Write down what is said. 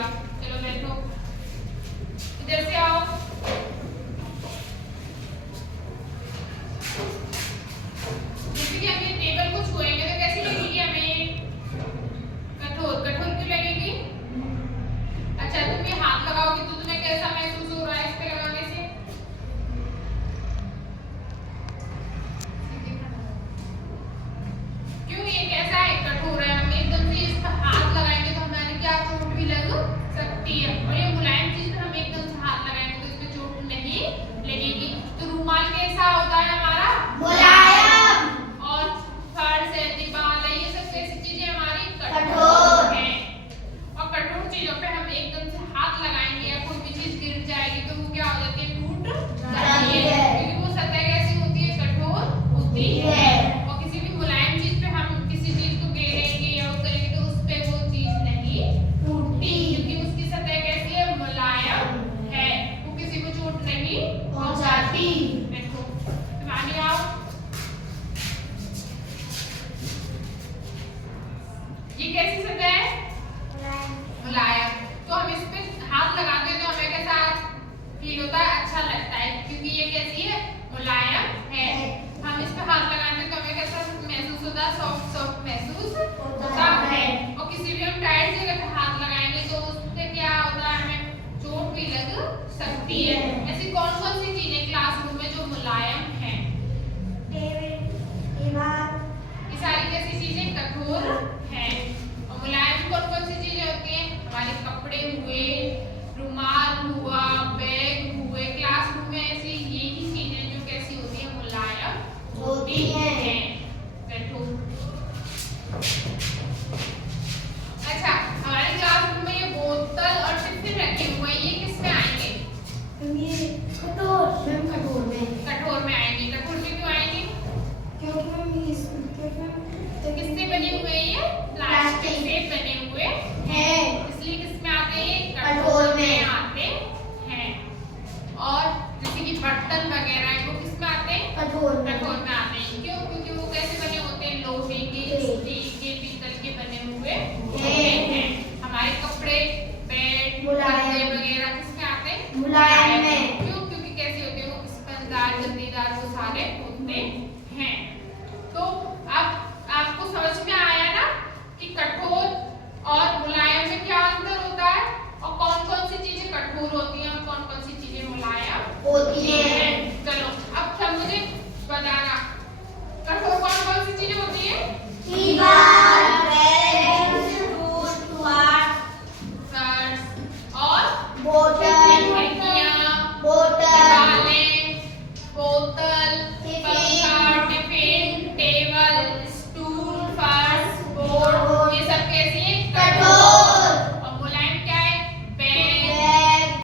दिया। चलो बैठो, इधर से आओ। जैसे कि हम ये टेबल को छुएंगे तो कैसी लगेगी हमें? कठोर। कठोर क्यों लगेगी? अच्छा, तुम ये हाथ लगाओगे तो तुम्हें कैसा महसूस हो रहा है इस पे लगाने से? क्यों ये कैसा है? कठोर है। हम एकदम से इस पर हाथ लगाएंगे तो हमारे क्या चोट भी लग सकती है। और ये मुलायम चीज पे हम एकदम से हाथ लगाएंगे तो इस पे चोट नहीं लगेगी। तो रुमाल कैसा होता है हमारा? मुलायम। और फर्श है, दीवार है, ये सब कैसी चीजें हमारी? कठोर है। और कठोर चीजों पे हम एकदम से हाथ लगाएंगे या कोई भी चीज गिर जाएगी तो वो क्या हो जाती है? टूट जाती है, क्योंकि वो सतह कैसी होती है? कठोर होती है। और किसी भी मुलायम चीज पे हम किसी चीज को गिरेंगे या वो करेंगे तो उस पे वो चीज नहीं टूटती, क्योंकि उसकी सतह कैसी है? मुलायम है, वो किसी को चोट नहीं पहुंचाती। देखो, तुम आगे आओ। ये कैसी सतह है? मुलायम। तो हम इस पे हाथ लगाते हैं तो हमें कैसा फील होता है? अच्छा लगता है, क्योंकि ये कैसी है? मुलायम है। हम इस पे हाथ लगाते हैं तो हमें कैसा महसूस होता है? सॉफ्ट सॉफ्ट महसूस होता है। और किसी भी हम टाइट जगह पे हाथ लगाएंगे तो उससे क्या होता है? हमें चोट भी लग सकती है। ऐसी कौन कौन सी चीजें क्लासरूम में जो मुलायम है? ये सारी कैसी चीजें? कठोर है। और मुलायम कौन कौन सी चीजें होती हैं? हमारे कपड़े हुए, रुमाल हुआ, बैग हुए। क्लासरूम में ऐसी यही चीजें जो कैसी होती है? मुलायम होती हैं। बैठो। अच्छा, हमारे क्लासरूम में ये बोतल और टिफिन रखे हुए हैं, ये किस में आएंगे? कठोर में आएंगे। कठोर में क्यों आएंगे? किससे बने हुए हैं ये? प्लास्टिक से बने हुए हैं, इसलिए किस में आते हैं? कठोर में आते हैं। और जैसे कि बर्तन वगैरह है वो किस में आते हैं? कठोर में आते हैं। क्यों? क्योंकि वो कैसे बने होते हैं? लोहे के, स्टील के, पीतल के बने हुए हैं। हमारे कपड़े, बेड, पर्दे वगैरह किस में आते हैं? मुलायम में। क्यों? क्योंकि कैसे होते हैं? वो स्पंजदार, गद्देदार वो सारे होते